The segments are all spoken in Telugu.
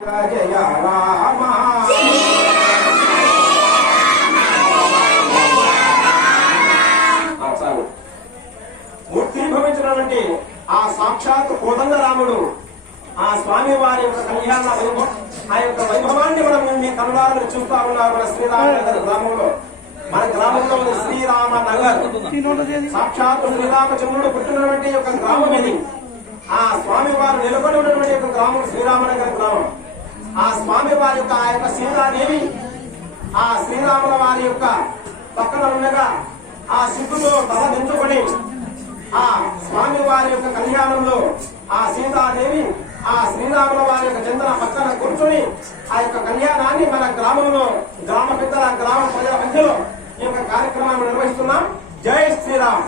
జయ రామ మూర్తిభవించినటువంటి ఆ సాక్షాత్ కోదండ రాముడు ఆ స్వామి వారి యొక్క కళ్యాణ వైభవం ఆ యొక్క వైభవాన్ని మనం మీ కనులారా చూస్తా ఉన్నారు. మన శ్రీరామనగర్ గ్రామంలో మన గ్రామంలో శ్రీరామ నగర్ సాక్షాత్ శ్రీరామచంద్రుడు పుట్టినటువంటి యొక్క గ్రామం ఇది. ఆ స్వామి వారు నెలకొని ఉన్నటువంటి యొక్క గ్రామం శ్రీరామనగర్ గ్రామం. ఆ స్వామి వారి యొక్క ఆ యొక్క సీతాదేవి ఆ శ్రీరాముల వారి యొక్క పక్కన ఉండగా ఆ సిగ్గులో తల దించుకొని ఆ స్వామి వారి యొక్క కళ్యాణంలో ఆ సీతాదేవి ఆ శ్రీరాముల వారి యొక్క చంద్ర పక్కన కూర్చొని ఆ యొక్క కళ్యాణాన్ని మన గ్రామంలో గ్రామ పెద్దల గ్రామ ప్రజల మధ్యలో ఈ యొక్క కార్యక్రమాన్ని నిర్వహిస్తున్నాం. జై శ్రీరామ్.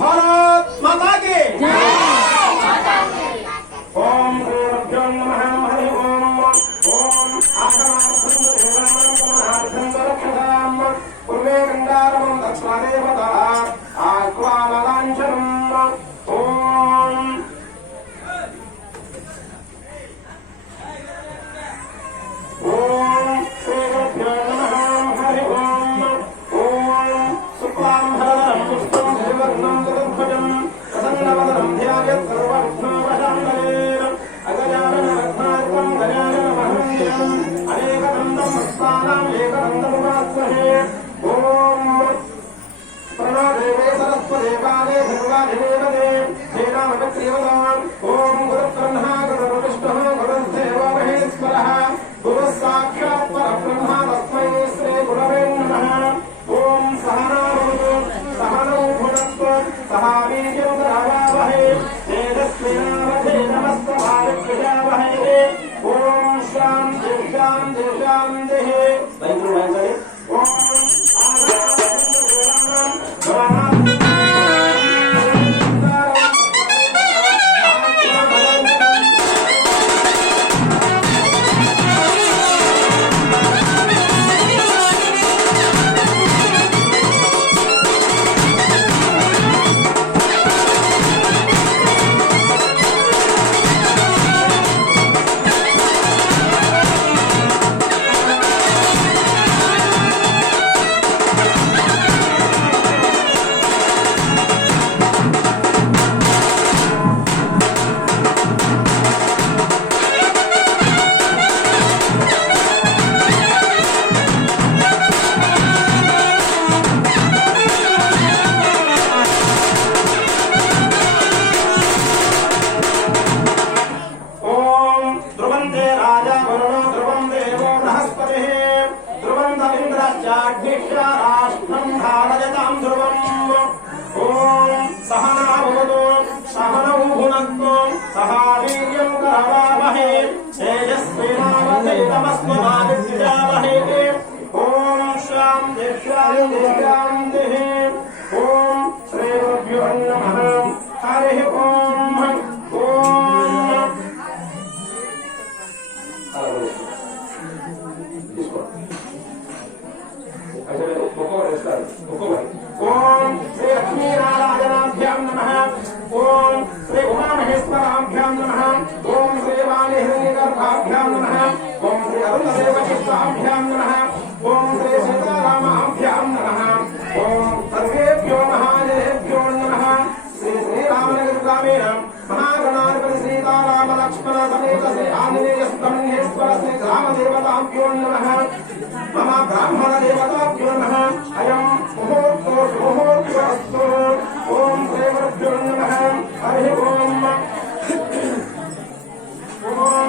భారత్ మాతా కీ ఓం గురుభ్యో నమః. హరి ఓం ఓం ఆగమార్థం దేవానాం రక్షతాం పూర్వే గంగారమం దక్షిణదేవత ఆక్వామలాంఛనం ఓం ఓం శ్రీ గురుభ్యో నమః. హరి ఓం ఓం శుక్లాంబరధరం పుష్పం త్రివర్ణం చతుర్భుజం ప్రసన్నవదనం ధ్యాయేత్ సర్వవిఘ్నోపశాంతయేన అగజానన రత్నాకరం గజానన మహర్నిశం అనేకదంతం భక్తానాం ఏకదంతముపాస్మహే. ఓం ప్రణో దేవే సరస్వతే కాలే ధర్వాధిదేవతే శ్రీరామచక్రీవతాం. ఓం గురుబ్రహ్మా గురుర్విష్ణుః గురుర్దేవో మహేశ్వరః గురుః సాక్షాత్ పరబ్రహ్మ తస్మై శ్రీ గురవే నమః. ఓం సహనా భవతు సహనౌ భునక్తు సహ వీర్యం కరవావహై తేజస్వినావధేతమస్తమావిద్విషావహై. ఓం శాంతి శాంతి శాంతి. ఓం ఓం శ్రీ లక్ష్మీనారాయణాభ్యాం నమః. ఓం శ్రీ ఉమామహేశ్వరాభ్యాం నమః. ఓం శ్రీ వాణిహిరణ్యగర్భాభ్యాం నమః. ఓం శ్రీ అరుణదేవచిత్తాభ్యాం నమః. ఓం శ్రీ సీతారామాభ్యాం నమః. ఓం సర్వేభ్యో మహాదేభ్యో నమః. శ్రీ శ్రీరామనగర్ గ్రామేణ మహాగణాధిపతి సీతారామ లక్ష్మణ సమేత శ్రీ ఆంజనేయ సుబ్రహ్మణ్యేశ్వర శ్రీ గ్రామదేవతాభ్యో నమః. మమ బ్రాహ్మణ దేవతాభ్యో నమః. అయం ముహూర్తో శుభముహూర్తోస్తు. ఓం శ్రీ గురుభ్యో నమః. హరి ఓం ఓం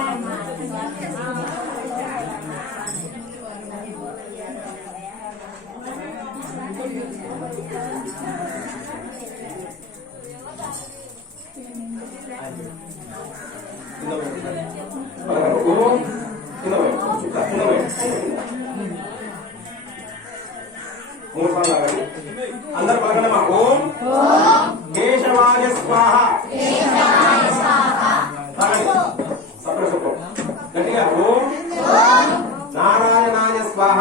అందరు పలకడమా. ఓం కేశవాయ స్వాహ. గట్టిగా ఓం నారాయణాయ స్వాహ.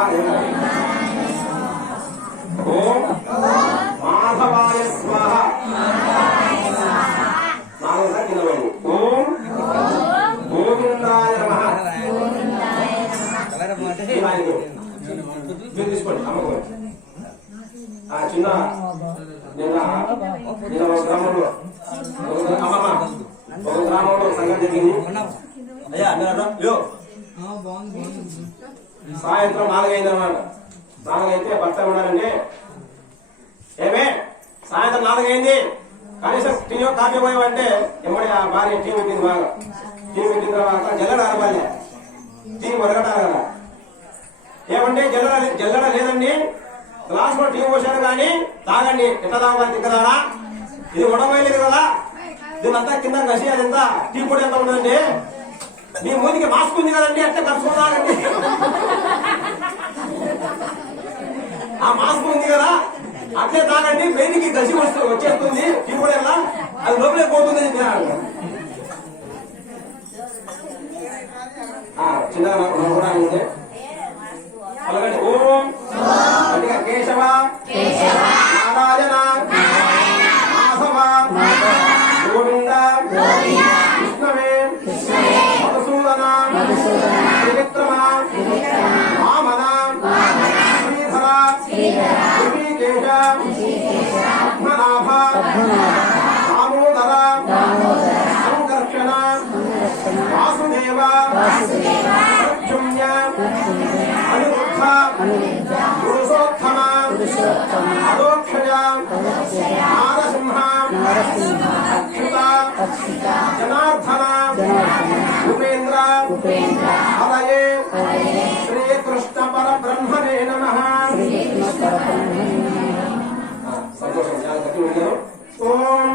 ఓం మాధవాయ స్వాహ. నాలుగు కింద ఓం గోవిందాయ ఆయనకి మీరు తీసుకోండి అమ్మకు. చిన్న నిన్న ఒక గ్రామంలో సంగతి జరిగింది. అయ్యా సాయంత్రం 4 అయిందన్నమాట. 4 అయితే భర్త ఉన్నారండి. ఏమే సాయంత్రం 4 అయింది, కనీసం టీ కాఫీ పోయామంటే ఎమ్మడి ఆ భార్య టీ పెట్టింది. బాగా టీ పెట్టిన తర్వాత జల్లడ అరవాలి, టీ వరగటాలి కదా. ఏమంటే జల్లడ లేదండి, గ్లాస్ లో టీ పోసాను కానీ తాగండి. ఎట్లా తాగాలి తిక్కదానా, ఇది ఉడవలేదు కదా, దీనంతా కింద కసి అదంతా టీ పొడి ఎంత ఉండదండి. మీ మూతికి మాస్క్ ఉంది కదండి, అట్లా కలుసుకుని తాగండి. ఆ మాస్క్ ఉంది కదా అట్లే తాగండి, బయటికి గసి వచ్చేస్తుంది టీ పొడి ఎలా అది లోపలే పోతుంది. చిన్నగా పలకండి. ఓం కేశవ నారాయణ మాధవ గోవింద విష్ణవే మధుసూదన త్రివిక్రమ వామన శ్రీధర ఋషికేశ పద్మనాభ దామోదర సంకర్షణ వాసుదేవ ప్రద్యుమ్న అనిరుద్ధ పురుషోత్తమ అదోక్షయ నారసింహ అచ్యుత జనార్దన ఉపేంద్ర హరయే శ్రీకృష్ణ పరబ్రహ్మణే నమః. సంతోషం చాలా గట్టి ఉన్నారు. ఓం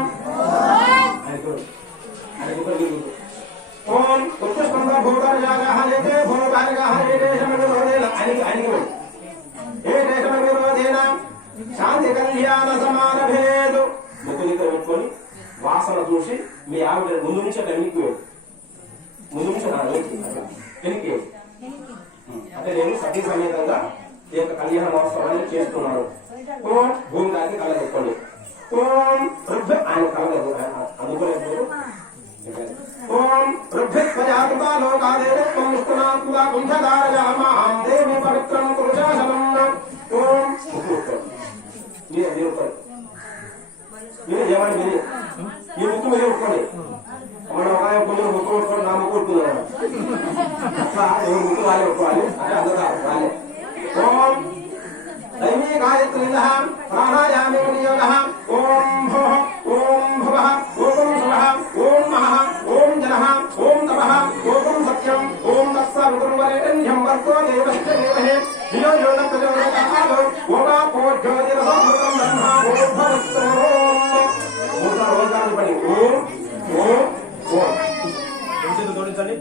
ఓం ఉత్కృష్టంగా భూతాజాగాః ఏతే భూతాజాగాః ఏ దేశమనిరోధేన ఏ దేశమనిరోధేన శాంతి కళ్యాణ సమారభేదు. ముక్కు దగ్గర పెట్టుకొని వాసన చూసి మీ ఆవిడ ముందు నుంచి అట్లా వెనక్కి ముందు నుంచి వెనక్కి అంటే నేను సతీ సమేతంగా ఈ యొక్క కళ్యాణ మహోత్సవాన్ని చేస్తున్నాను. ఓం భూమి దానికి కళ్ళ పెట్టుకోండి. ఓం ఆయన కళ్ళ అందుకోలేదు. ఓం రుభ్యత్వయాకృతా లోకాదేవత్వం విష్ణునాత్మదా కుంఠధారయామాం దేవి పవిత్రం కురుశాసనం. ఓం మీరు ఏమని మీరు ఈ ముక్కు మీద ఉట్టుకోండి. మనం ఒక కొంచెం ముక్కు ఉట్టుకోండి, నా ముక్కు ఉట్టుకున్నాను అట్లా ఎవరు ముక్కు వాళ్ళే ఉట్టుకోవాలి అంటే అందరూ వాళ్ళే. ఓం దైవీ గాయత్రీ ప్రాణాయామే నియోగ. ఓం భోః ఓం భువః ఓం శుభః ఓం మహః ఓం జనః ఓం తపః ఓం సత్యం ఓం తత్సవితుర్వరేణ్యం వర్గో దేవశ్చ దేవహే ధియో యో న ప్రచోదయాత్ ఓమా పోజ్యోతిరసమృతం బ్రహ్మ భూర్భువస్సు. ఓం పడి ఓం ఓం ఓం చేతులు జోడించండి.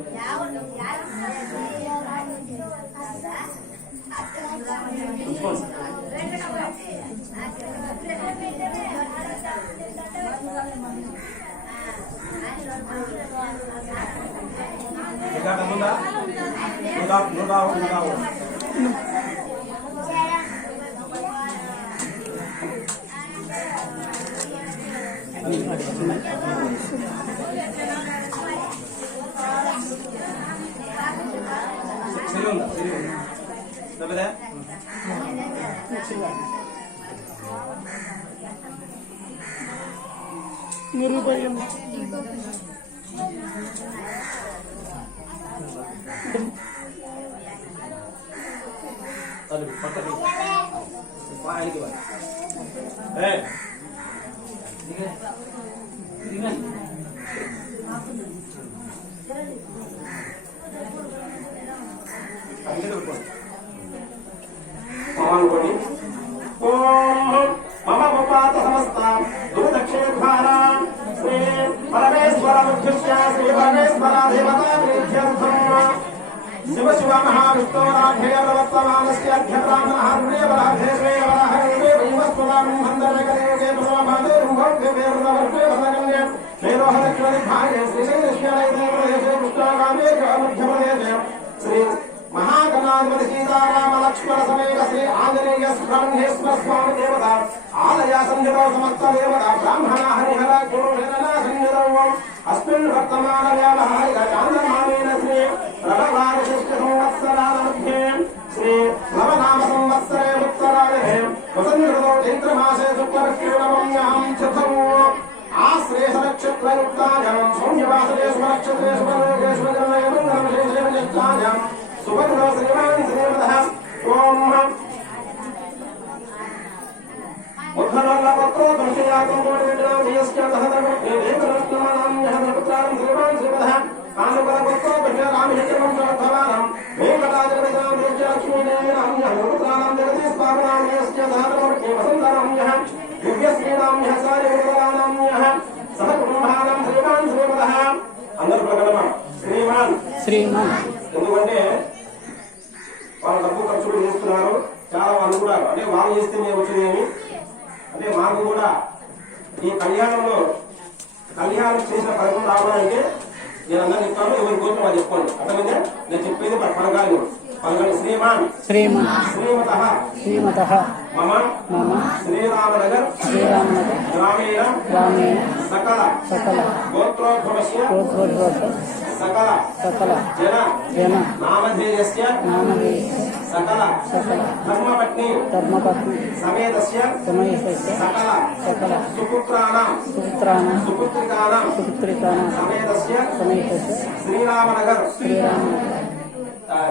నిరుదయం మమ ఉపాత సమస్త దుర్దక్షిణ శ్రీ పరమేశ్వర ముఖ్య శ్రీ పరమేశ్వర దేవతా శివ శివ మహావిష్ణోరాధ్యయ ప్రవర్తమానస్య అధ్యప్రామణహర్ణేవరాధ్యే శ్రేయవరహరే వైవస్వరాం హందరకరేగే ప్రసవభాదే రుంభోగ్గే వేర్రవర్గే వదగన్య వేరోహదక్షిణదిగ్భాగే శ్రీశైలశ్వరైదేవదేశే కృష్ణాగామే మధ్యప్రదేశే శ్రీ महागणाधिपति सीताराम लक्ष्मण समेत श्री आंजनेय ब्रह्मेश्वर स्वामी देवता आलय संहितो समस्त देवता ब्राह्मण हरिहर गुरुशरण संहितो अस्मिन् वर्तमान व्यावहारिक चांद्रमानेन श्री रघुवार शिष्ट संवत्सरामध्ये श्री ఓం ఉద్ధరల్లపత్రో తులసియాగం కోటివేటనాం జయస్య సహధర్మ వేవేతరత్నమానం యహధర్మపుత్రాం శ్రీమాన్ శ్రీమదః కానుకలపత్రో పశ్యరామహిత్యం సమర్థమానం వేంకటాచలమిదాం దేవ్యాలక్ష్మీదేవినాం యహధర్మపుత్రాం జగదీశ్వరాం యస్య సహధర్మ వసంతరాం యః దివ్యశ్రీనాం యః సారిగుణానాం యః సహకుటుంబానాం శ్రీమాన్ శ్రీమదః. అందరూ ప్రకటన శ్రీమాన్ ఎందుకంటే వాళ్ళు డబ్బు ఖర్చులు చేస్తున్నారు. చాలా వాళ్ళు కూడా అంటే వాళ్ళు చేస్తే మేము వచ్చేదేమి అంటే మాకు కూడా ఈ కళ్యాణంలో కళ్యాణం చేసిన పథకం రావాలంటే నేను అందరూ చెప్తాను. ఎవరి కోసం అది చెప్పుకోండి. అర్థమైందా? నేను చెప్పేది పలకాలి. శ్రీమాన్ శ్రీమతః మమ శ్రీరామనగర్ గ్రామీణ సకల గోత్రోద్భవస్య సకల జన నామధేయస్య సకల ధర్మపత్ని సమేతస్య సకల సుపుత్రాణం సుపుత్రికాణం సమేతస్య శ్రీరామనగర్.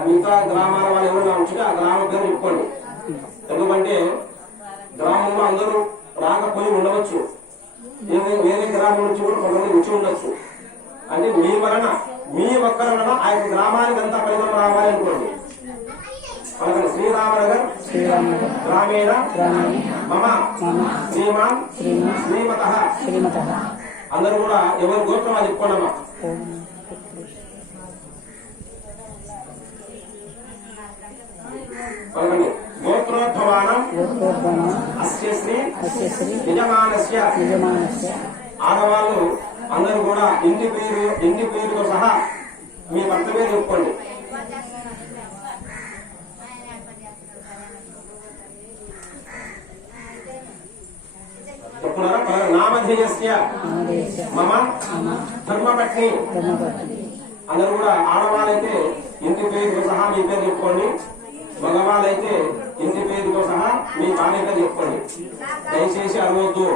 మిగతా గ్రామాల వాళ్ళు ఎవరైనా ఉంటే ఆ గ్రామ పేరు చెప్పుకోండి. ఎందుకంటే గ్రామంలో అందరూ రాకపోయి ఉండవచ్చు. వేరే గ్రామం నుంచి కూడా కొంతమంది వచ్చి ఉండొచ్చు. అంటే మీ వలన మీ ఒక్కరి వలన ఆ యొక్క గ్రామానికి అంతా పరిణామం రావాలి అనుకోండి. అలాగే శ్రీరామనగర్ గ్రామీణ మమ శ్రీమాన్ శ్రీమతః. అందరూ కూడా ఎవరి గోత్రం అది చెప్పుకోండమ్మా. గోత్రోద్భవానం అస్య శ్రీ యజమానస్య. ఆడవాళ్ళు అందరూ కూడా ఇంటి పేరుతో సహా మీ భర్త పేరు చెప్పుకోండి. చెప్పుకున్నారా? నామధేయస్య మమ ధర్మపత్ని. అందరూ కూడా ఆడవాళ్ళైతే ఇంటి పేరుతో సహా మీ పేరు చెప్పుకోండి. మగవాళ్ళైతే ఇంటి పేరుతో సహా మీ భార్య పేరు చెప్పుకోండి. దయచేసి అడగవద్దు.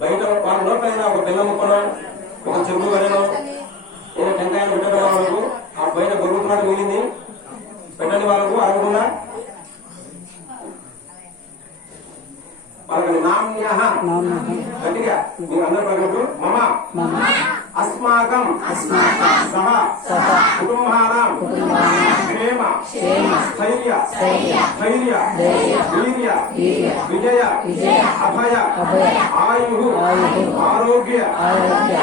బయట వాళ్ళ లోపల ఒక బెల్లం ముక్కనో ఒక చెరువు వెళ్ళను ఏదో టెంకాయలు పెట్టడం వాళ్ళకు ఆ బయట గొరుగుతున్నాడు మిగిలింది పెట్టండి. వాళ్ళకు అడగకుండా వాళ్ళకి నామ్య గట్టిగా మీరు అందరూ ప్రకటన మమ అస్మాకం సహ కుటుంబానాం క్షేమ స్థైర్య ధైర్య వీర్య విజయ అభయ ఆయు ఆరోగ్య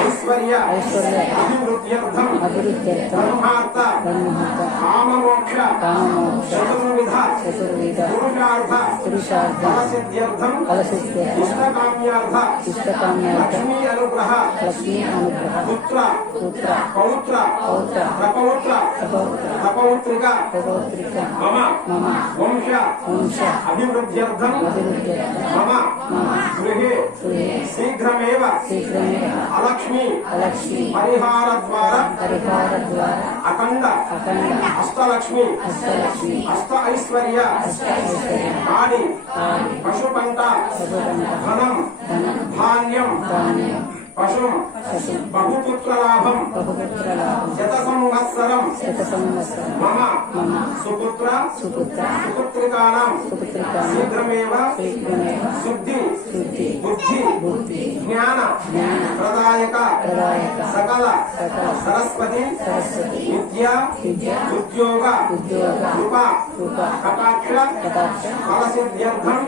ఐశ్వర్య అభివృద్ధ్యర్థం బ్రహ్మార్థ కామమోక్ష చతుర్విధ పురుషార్థ ఫలసిద్ధ్యర్థం ఇష్టకామ్యార్థ లక్ష్మీ అనుగ్రహ పుత్ర పౌత్ర ప్రపౌత్ర ప్రపౌత్రిక మమ వంశ అభివృద్ధ్యర్థం మమ గృహే శీఘ్రమేవ అలక్ష్మి పరిహార ద్వారా అఖండ అష్టలక్ష్మి అష్ట ఐశ్వర్య ఆడి పశు పంట ధనం ధాన్యం పశు బహుపుత్రలాభం శత సంవత్సరం మమ సుపుత్ర సుపుత్రికాణం శీఘ్రమేవ శుద్ధి బుద్ధి జ్ఞాన ప్రదాయక సకల సరస్వతి విద్యా ఉద్యోగ కృప కటాక్ష ఫలసిద్ధ్యర్థం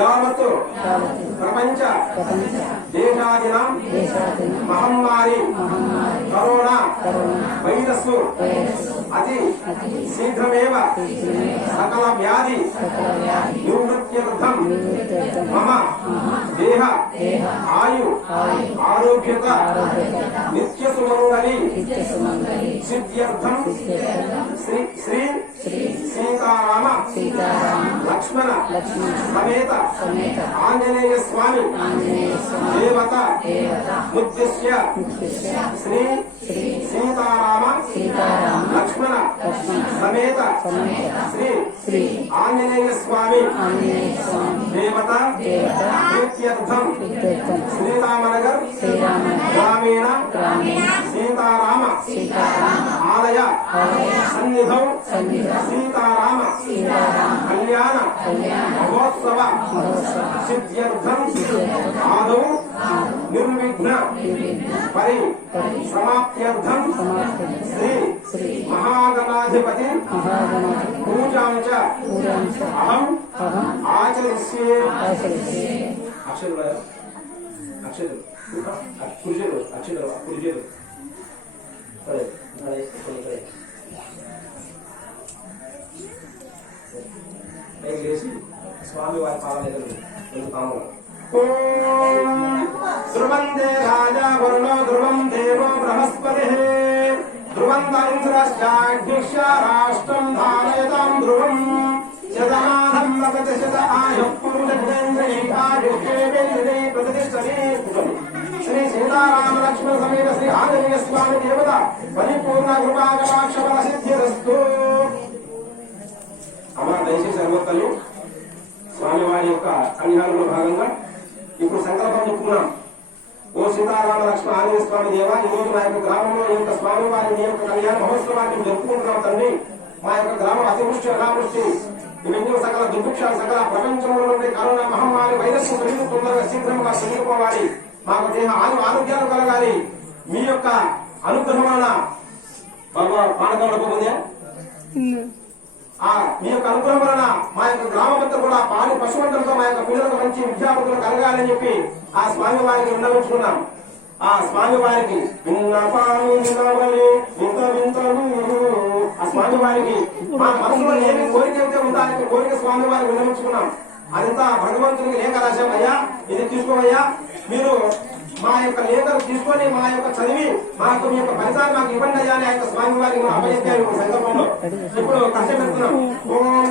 యావత్ ప్రపంచ దేశాదినాం మహమ్మారి కరోనా వైరస్ అతి శీఘ్రమేవ సకల వ్యాధి నివృత్త్యర్థం మమ దేహ ఆయు ఆరోగ్యత నిత్య సుమంగళి సిద్ధ్యర్థం శ్రీ సీతారామ లక్ష్మణ సమేత ఆంజనేయ స్వామి దేవత ఉద్దేశ్య శ్రీ సీతారామ లక్ష్మణ సమేత శ్రీ ఆంజనేయ స్వామి దేవత ప్రీత్యర్థం శ్రీరామనగర్ గ్రామీణ సీతారామ ఆలయ ఆలయ సన్నిధౌ సీతారామ కళ్యాణ మహోత్సవ సిద్ధ్యర్థం ఆదౌ నిర్విఘ్న పరి సమాప్త్యర్థం శ్రీ మహాగణాధిపతి పూజాం చ అహం ఆచరిష్యే. అక్షరులు అక్షరులు కుర్చీలు అక్షరులు కుర్చీలు లేచి స్వామి వారి పాలన ధ్రువందే రాజా వరుణో ధ్రువం దేవో బృహస్పతి ధ్రువంతరింద్రశ్చాగ్నిశ్చ రాష్ట్రం ధారయతాం ధ్రువం శతమానం ప్రతిశత ఆయుః పురుషేంద్రియైకాయుష్యేంద్రియై ప్రతిష్టతి. శ్రీ సీతారామ లక్ష్మణ సమేత శ్రీ ఆంజనేయ స్వామి దేవత పరిపూర్ణ కృపాకటాక్ష ఫల సిద్ధిరస్తు. అమ్మ దయచేసి అనుమతులు స్వామివారి యొక్క కళ్యాణంలో భాగంగా ఇప్పుడు సంకల్పం చెప్పుకున్నాం. ఓ సీతారామ లక్ష్మణ ఆంజనేయ స్వామి దేవ, ఈ రోజు మా యొక్క గ్రామంలో ఈ యొక్క స్వామివారి నీ యొక్క కళ్యాణ మహోత్సవాన్ని జరుపుకుంటున్నాం తండ్రి. మా యొక్క గ్రామం అతివృష్టి అనావృష్టి ఇవన్నీ సకల దుర్భిక్షాలు సకల ప్రపంచంలో నుండి కరోనా మహమ్మారి వైరస్ తొందరగా శీఘ్రంగా తొలగిపోవాలి. మాకు దేహ ఆరోగ్యాలు కలగాలి. మీ యొక్క అనుగ్రహం వలన పానకంలోపోతుందే మీ యొక్క అనుగ్రహం వలన మా యొక్క గ్రామమంతా కూడా పాడి పశువులతో మా యొక్క పిల్లలకు మంచి విద్యాబుద్ధులు కలగాలని చెప్పి ఆ స్వామి వారికి విన్నవించుకున్నాం. ఆ స్వామి వారికి ఆ స్వామి వారికి మా మనసులో ఏమి కోరిక అయితే ఉండాలని కోరిక స్వామి వారికి విన్నవించుకున్నాం. అదంతా భగవంతునికి లేఖ రాశాం. అయ్యా ఇది తీసుకోవయ్యా, మీరు మా యొక్క లేఖలు తీసుకొని మా యొక్క చదివి మాకు మీ యొక్క ఫలితాన్ని మాకు ఇవ్వండి అయ్యా అని ఆ యొక్క స్వామి వారికి మనం అభయత్యాలు సందర్భంలో ఇప్పుడు కష్టపెడుతున్నాం. ఓం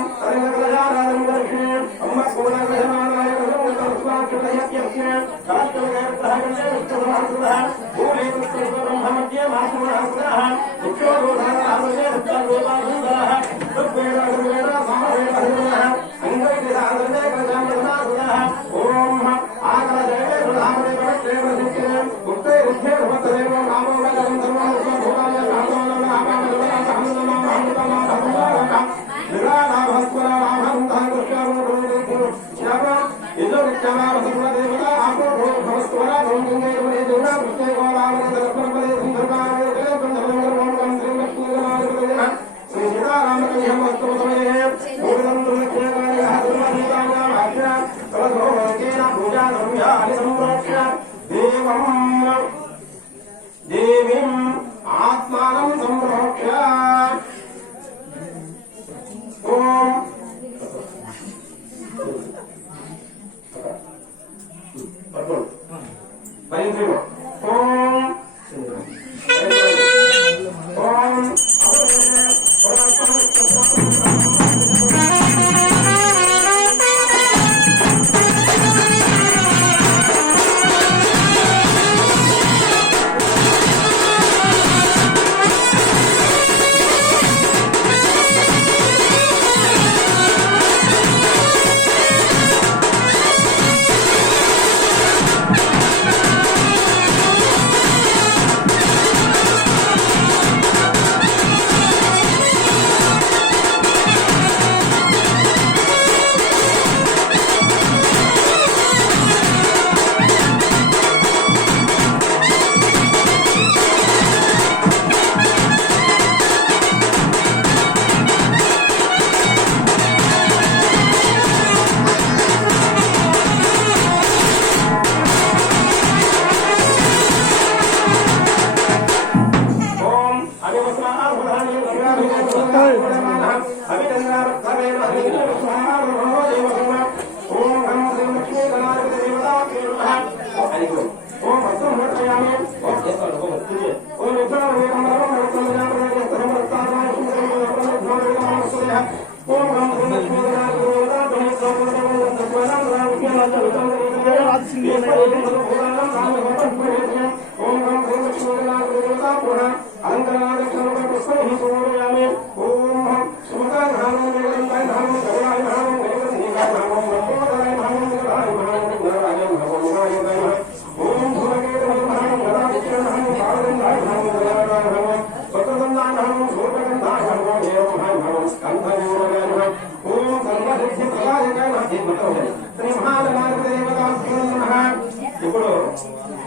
అమ్మ దేవీం ఆత్మానం సంప్రోక్ష్య ఓం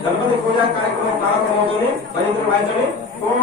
గణపతి పూజా కార్యక్రమం ప్రారంభమవుతుంది. భజంతులు వాయించండి. ఓం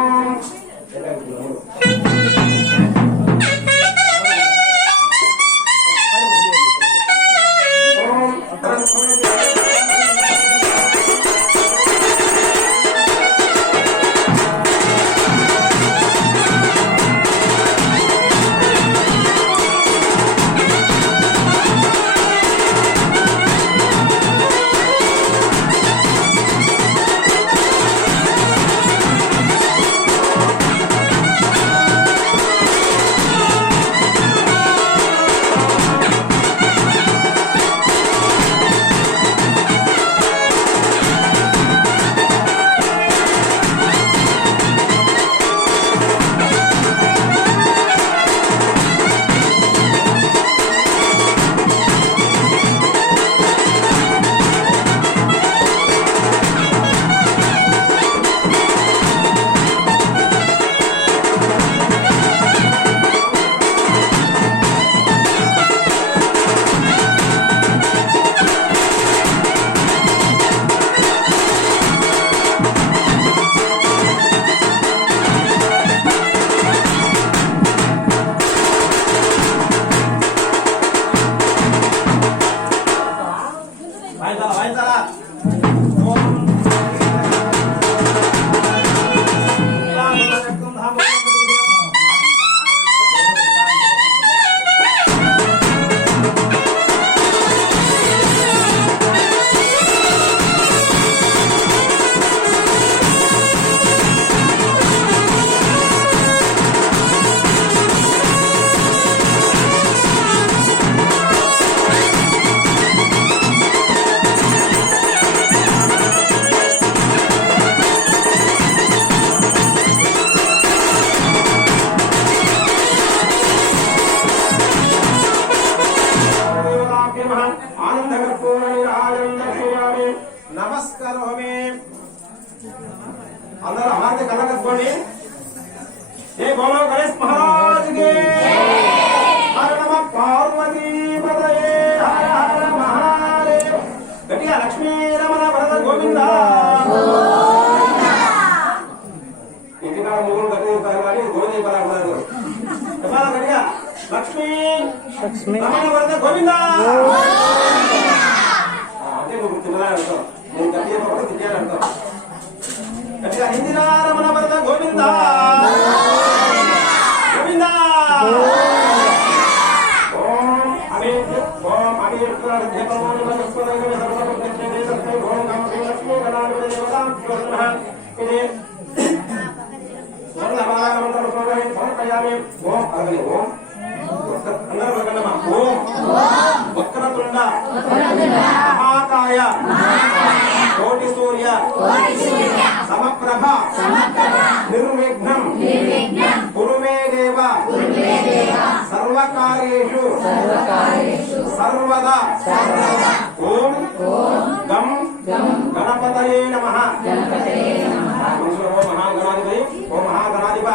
నమస్కారమే. అందరూ హారతి కళ్ళకట్టుకోండి. ఏ బోలో గణేష్ మహారాజ్ కి హర నమ పార్వతీ పదయే హర హర మహాదేవ్. గట్టిగా లక్ష్మీ రమణ వరద గోవింద. ఇంటికాడ ముగ్గురు గట్టిగా కానీ గోవింద పరాడు గట్టిగా లక్ష్మీ రమణ వరద గోవింద. అంటే నువ్వు తిన్నాను అంటావు, నేను గట్టిగా పక్కన తిట్టాను అంటావు. గట్టిగా ఇందిరా రమణ వరద గోవింద గోవింద. ఓం అమేత్ ఓం అమేత్ దీపమాని మనస్పదైన సర్వపత్తే సత్తే ఓం కామతే లక్ష్మీ గణాధిపతి దేవతాం నమః. ఇది స్వర్ణమాల మంత్రం స్వరమే సమర్పయామి. ఓం అగలి ఓం అందరూ వదనమా. ఓం వక్రతుండ మహాకాయ కోటి సూర్య సమప్రభ నిర్విఘ్నం కురు మే దేవ సర్వకార్యేషు సర్వదా. ఓం గం గణపతయే నమః. ఓ మహాగణాధిపతి ఓ మహాగణాధిప.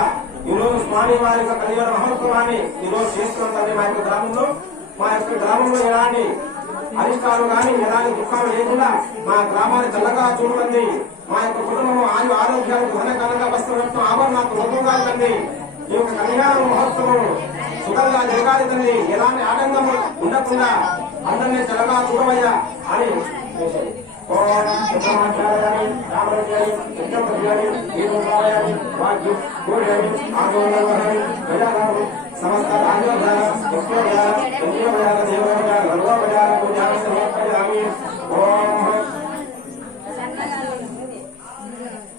ఈరోజు స్వామి వారి యొక్క కళ్యాణ మహోత్సవాన్ని ఈరోజు చేస్తున్న మా యొక్క గ్రామంలో ఎలాంటి అరిష్టాలు కానీ ఎలాంటి దుఃఖాలు లేకుండా మా గ్రామాన్ని చల్లగా చూడండి. మా యొక్క కుటుంబము ఆయు ఆరోగ్యాలకు ధనకాలంగా వస్తున్నట్టు ఆభరణాలకు సొంతంగా తండ్రి. ఈ యొక్క కళ్యాణ మహోత్సవం సుఖంగా జరగాలి తండ్రి. ఎలాంటి ఆటంకము ఉండకుండా అందరినీ చల్లగా చూడవయ్యా అని సమస్త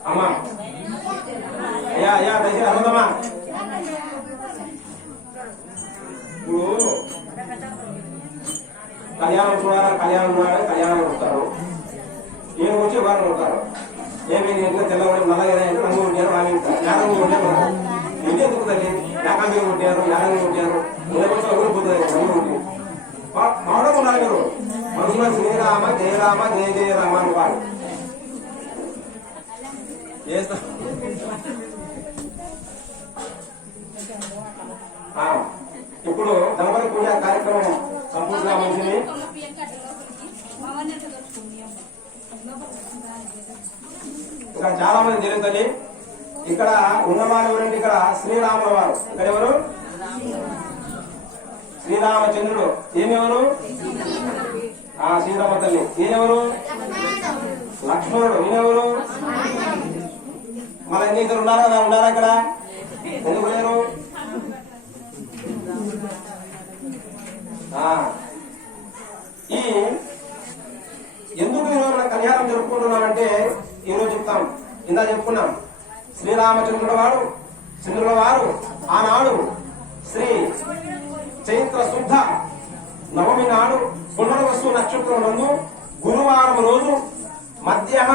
అమ్మా అయ్యా అయ్యా దయచేసి అడుగుతామా. ఇప్పుడు కళ్యాణం చూడాలా కళ్యాణం చూడాలి కళ్యాణం ఉంటారు. నేను వచ్చి వారు ఉంటారు. ఏమి ఇంట్లో తెల్లవాడి నల్లగా రంగు ఉంటారు వాళ్ళు జ్ఞానంగా ఉంటారు. ఇంటి ఎందుకు తల్లి ఏకాంగా ఉంటారు జ్ఞానంగా ఉంటారు. ఊరిపోతుంది రంగు ఉంటుంది మావడం ఉండాలి. మీరు మనుషుల శ్రీరామ జయరామ జయ జయ రామ అని వాడు చేస్తా. ఇప్పుడు గణపతి పూజ కార్యక్రమం సంపూర్ణంగా మంచిది. తెలుగు తల్లి. ఇక్కడ ఉన్నవారు ఎవరంటే ఇక్కడ శ్రీరాముల వారు. ఇక్కడ ఎవరు? శ్రీరామచంద్రుడు. ఏమెవరు? శ్రీరామ తల్లి. ఈయనెవరు? లక్ష్మణుడు. ఈయనెవరు? మళ్ళీ ఎన్ని ఇద్దరు ఉన్నారా కదా? ఉన్నారా ఇక్కడ? ఎందుకు లేరు? ఈ ఎందుకు ఈరోజు మన కళ్యాణం జరుపుకుంటున్నామంటే ఈరోజు చెప్తాం. ఇందా చెప్పుకున్నాం. శ్రీరామచంద్రుడు వాడు చంద్రుల వారు ఆనాడు శ్రీ చైత్ర శుద్ధ నవమి నాడు పునర్వసు నక్షత్రం నందు గురువారం రోజు మధ్యాహ్నం